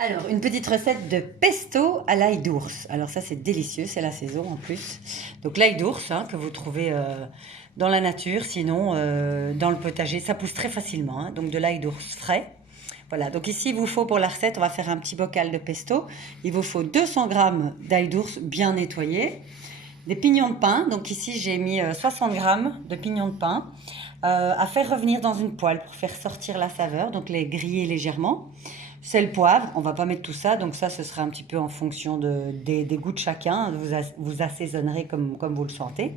Alors, une petite recette de pesto à l'ail d'ours. Alors ça, c'est délicieux, c'est la saison en plus. Donc l'ail d'ours, hein, que vous trouvez dans la nature, sinon dans le potager, ça pousse très facilement. Hein, donc de l'ail d'ours frais. Voilà, donc ici, il vous faut pour la recette, on va faire un petit bocal de pesto. Il vous faut 200 grammes d'ail d'ours bien nettoyé. Des pignons de pain, donc ici j'ai mis 60 grammes de pignons de pain à faire revenir dans une poêle pour faire sortir la saveur, donc les griller légèrement. Sel, poivre, on va pas mettre tout ça, donc ça ce sera un petit peu en fonction des goûts de chacun, vous assaisonnerez comme vous le sentez.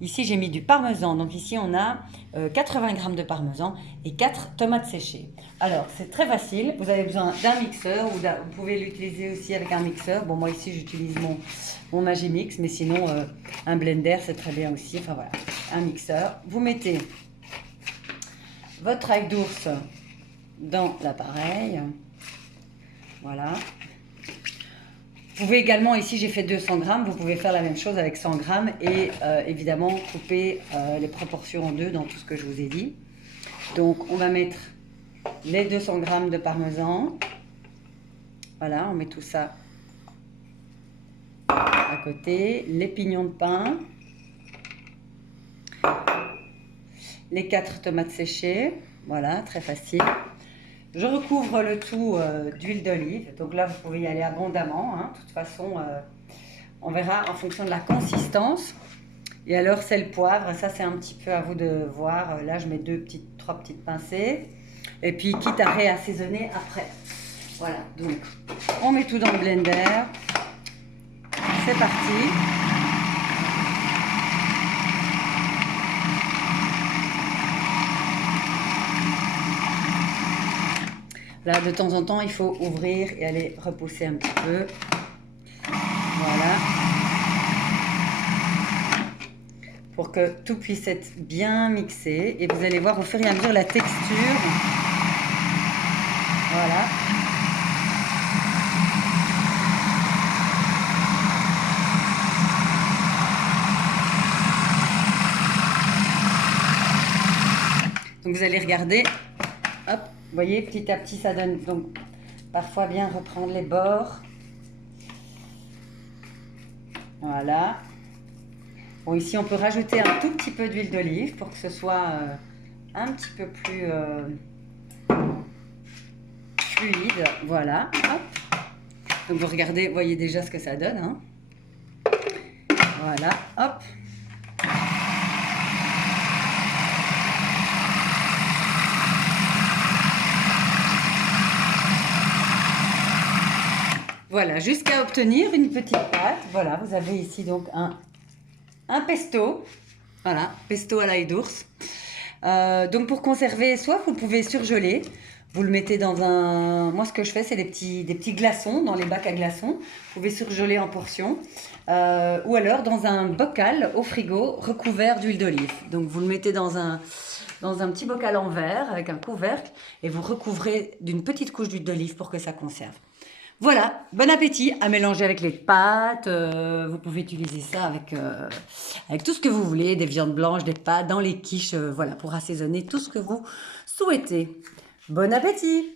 Ici j'ai mis du parmesan, donc ici on a 80 grammes de parmesan et 4 tomates séchées. Alors c'est très facile, vous avez besoin d'un mixeur, ou vous pouvez l'utiliser aussi avec un mixeur. Bon moi ici j'utilise mon Magimix, mais sinon un blender c'est très bien aussi, enfin voilà, un mixeur. Vous mettez votre ail d'ours dans l'appareil. Voilà. Vous pouvez également, ici j'ai fait 200 grammes, vous pouvez faire la même chose avec 100 grammes et évidemment couper les proportions en deux dans tout ce que je vous ai dit. Donc on va mettre les 200 grammes de parmesan. Voilà, on met tout ça à côté. Les pignons de pain. Les 4 tomates séchées. Voilà, très facile. Je recouvre le tout d'huile d'olive. Donc là, vous pouvez y aller abondamment. Hein. De toute façon, on verra en fonction de la consistance. Et alors, sel, poivre, ça c'est un petit peu à vous de voir. Là, je mets 3 petites pincées. Et puis, quitte à réassaisonner après. Voilà, donc on met tout dans le blender. C'est parti. Là, de temps en temps, il faut ouvrir et aller repousser un petit peu. Voilà. Pour que tout puisse être bien mixé. Et vous allez voir au fur et à mesure la texture. Voilà. Donc vous allez regarder. Hop, vous voyez, petit à petit, ça donne. Donc, parfois bien reprendre les bords. Voilà. Bon, ici, on peut rajouter un tout petit peu d'huile d'olive pour que ce soit un petit peu plus fluide. Voilà. Hop. Donc, vous regardez, vous voyez déjà ce que ça donne. Hein. Voilà. Hop. Voilà, jusqu'à obtenir une petite pâte. Voilà, vous avez ici donc un pesto. Voilà, pesto à l'ail d'ours. Donc pour conserver, soit vous pouvez surgeler. Vous le mettez dans un... Moi, ce que je fais, c'est des petits glaçons dans les bacs à glaçons. Vous pouvez surgeler en portions. Ou alors dans un bocal au frigo recouvert d'huile d'olive. Donc vous le mettez dans un petit bocal en verre avec un couvercle et vous recouvrez d'une petite couche d'huile d'olive pour que ça conserve. Voilà, bon appétit à mélanger avec les pâtes. Vous pouvez utiliser ça avec tout ce que vous voulez, des viandes blanches, des pâtes, dans les quiches, voilà, pour assaisonner tout ce que vous souhaitez. Bon appétit!